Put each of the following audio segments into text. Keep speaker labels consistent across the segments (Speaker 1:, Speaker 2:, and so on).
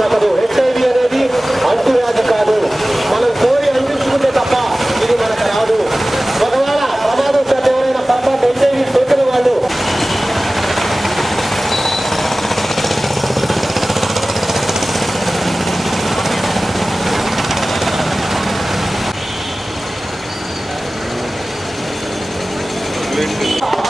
Speaker 1: తప్పదు హెచ్ఐవి అనేది అంటువ్యాధి కాదు. మనం కోరి అందించుకుంటే తప్ప ఇది మనకు రాదు. ఒకవేళ ప్రమాదం చేత ఎవరైనా తప్ప హెచ్ఐవి సోకిన వాళ్ళు.
Speaker 2: Thank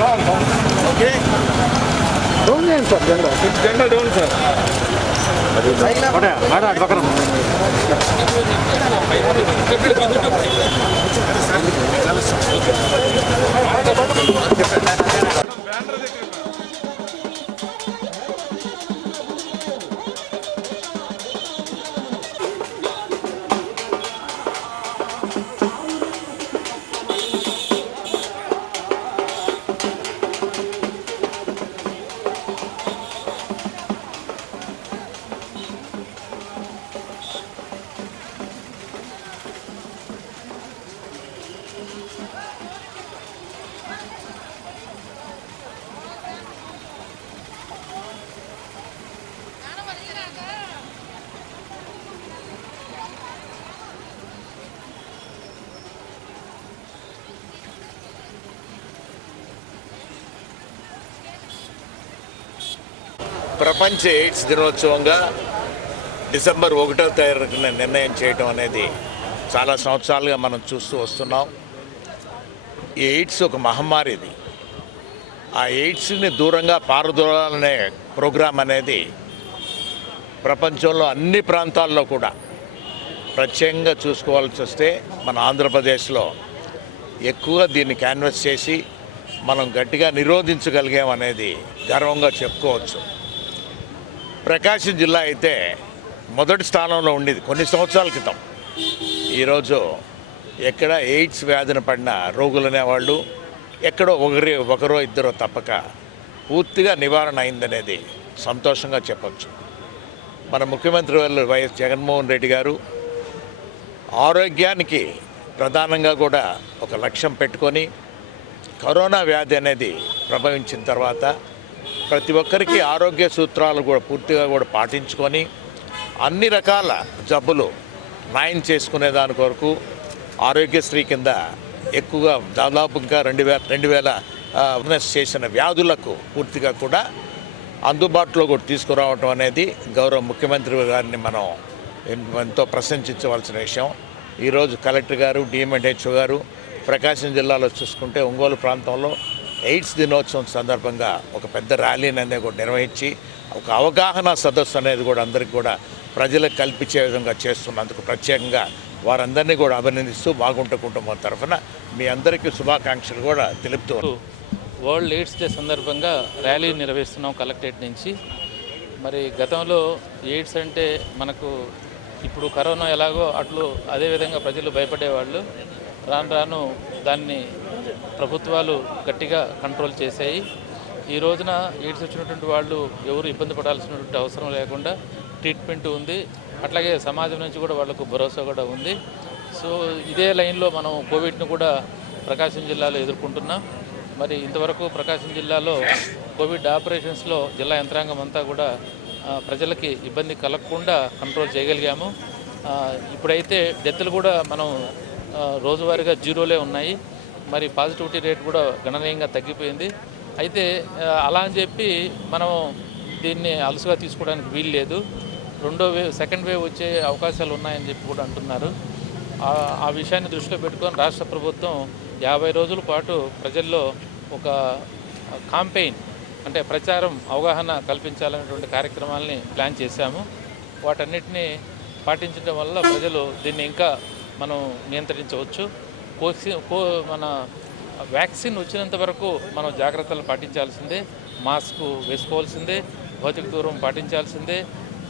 Speaker 2: పదండి.
Speaker 3: సార్ బ్యానర్
Speaker 2: భాస్కర్
Speaker 3: జెండా డౌన్ సార్ ఒకటే మేడం అటు
Speaker 4: ప్రపంచ ఎయిడ్స్ దినోత్సవంగా డిసెంబర్ ఒకటో తారీఖున నిర్ణయం చేయటం అనేది చాలా సంవత్సరాలుగా మనం చూస్తూ వస్తున్నాం. ఈ ఎయిడ్స్ ఒక మహమ్మారిది ఆ ఎయిడ్స్ని దూరంగా పారదోలాలనే ప్రోగ్రాం అనేది ప్రపంచంలో అన్ని ప్రాంతాల్లో కూడా ప్రత్యేకంగా చూసుకోవాల్సి వస్తే మన ఆంధ్రప్రదేశ్లో ఎక్కువగా దీన్ని క్యాన్వస్ చేసి మనం గట్టిగా నిరోధించగలిగాం అనేది గర్వంగా చెప్పుకోవచ్చు. ప్రకాశం జిల్లా అయితే మొదటి స్థానంలో ఉండేది కొన్ని సంవత్సరాల క్రితం. ఈరోజు ఎక్కడ ఎయిడ్స్ వ్యాధిన పడిన రోగులు అనేవాళ్ళు ఎక్కడో ఒకరి ఒకరో ఇద్దరో తప్పక పూర్తిగా నివారణ అయిందనేది సంతోషంగా చెప్పచ్చు. మన ముఖ్యమంత్రి వాళ్ళు వైఎస్ జగన్మోహన్ రెడ్డి గారు ఆరోగ్యానికి ప్రధానంగా కూడా ఒక లక్ష్యం పెట్టుకొని కరోనా వ్యాధి అనేది ప్రభవించిన తర్వాత ప్రతి ఒక్కరికి ఆరోగ్య సూత్రాలు కూడా పూర్తిగా కూడా పాటించుకొని అన్ని రకాల జబ్బులు నయం చేసుకునే దాని కొరకు ఆరోగ్యశ్రీ కింద ఎక్కువగా దాదాపు ఇంకా రెండు వేల రెండు వేల చేసిన వ్యాధులకు పూర్తిగా కూడా అందుబాటులో కూడా తీసుకురావటం అనేది గౌరవ ముఖ్యమంత్రి గారిని మనం ఎంతో ప్రశంసించవలసిన విషయం. ఈరోజు కలెక్టర్ గారు డిఎంఎన్హెచ్ఓ గారు ప్రకాశం జిల్లాలో చూసుకుంటే ఒంగోలు ప్రాంతంలో ఎయిడ్స్ దినోత్సవం సందర్భంగా ఒక పెద్ద ర్యాలీని అనేది కూడా నిర్వహించి ఒక అవగాహన సదస్సు అనేది కూడా అందరికి కూడా ప్రజలకు కల్పించే విధంగా చేస్తున్నందుకు ప్రత్యేకంగా వారందరినీ కూడా అభినందిస్తూ బాగుంట కుటుంబం తరఫున మీ అందరికీ శుభాకాంక్షలు కూడా తెలుపుతూ
Speaker 5: వరల్డ్ ఎయిడ్స్ డే సందర్భంగా ర్యాలీ నిర్వహిస్తున్నాం కలెక్టరేట్ నుంచి. మరి గతంలో ఎయిడ్స్ అంటే మనకు ఇప్పుడు కరోనా ఎలాగో అట్లు అదేవిధంగా ప్రజలు భయపడేవాళ్ళు. రాను రాను దాన్ని ప్రభుత్వాలు గట్టిగా కంట్రోల్ చేశాయి. ఈ రోజున ఎయిడ్స్ వచ్చినటువంటి వాళ్ళు ఎవరు ఇబ్బంది పడాల్సినటువంటి అవసరం లేకుండా ట్రీట్మెంట్ ఉంది. అట్లాగే సమాజం నుంచి కూడా వాళ్ళకు భరోసా కూడా ఉంది. సో ఇదే లైన్లో మనం కోవిడ్ను కూడా ప్రకాశం జిల్లాలో ఎదుర్కొంటున్నాం. మరి ఇంతవరకు ప్రకాశం జిల్లాలో కోవిడ్ ఆపరేషన్స్లో జిల్లా యంత్రాంగం అంతా కూడా ప్రజలకి ఇబ్బంది కలగకుండా కంట్రోల్ చేయగలిగాము. ఇప్పుడైతే డెత్లు కూడా మనం రోజువారీగా జీరోలే ఉన్నాయి. మరి పాజిటివిటీ రేట్ కూడా గణనీయంగా తగ్గిపోయింది. అయితే అలా అని చెప్పి మనం దీన్ని అలసుగా తీసుకోవడానికి వీలు లేదు. రెండో వేవ్ సెకండ్ వేవ్ వచ్చే అవకాశాలు ఉన్నాయని చెప్పి కూడా అంటున్నారు. ఆ- విషయాన్ని దృష్టిలో పెట్టుకొని రాష్ట్ర ప్రభుత్వం యాభై రోజుల పాటు ప్రజల్లో ఒక కాంపెయిన్ అంటే ప్రచారం అవగాహన కల్పించాలనేటువంటి కార్యక్రమాలని ప్లాన్ చేశాము. వాటన్నిటిని పాటించడం వల్ల ప్రజలు దీన్ని ఇంకా మనం నియంత్రించవచ్చు. కోసి కో మన వ్యాక్సిన్ వచ్చినంత వరకు మనం జాగ్రత్తలు పాటించాల్సిందే. మాస్క్ వేసుకోవాల్సిందే. భౌతిక దూరం పాటించాల్సిందే.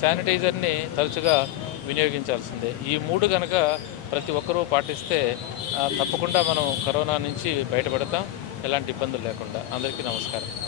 Speaker 5: శానిటైజర్ని తరచుగా వినియోగించాల్సిందే. ఈ మూడు కనుక ప్రతి ఒక్కరూ పాటిస్తే తప్పకుండా మనం కరోనా నుంచి బయటపడతాం. ఎలాంటి ఇబ్బందులు లేకుండా. అందరికీ నమస్కారం.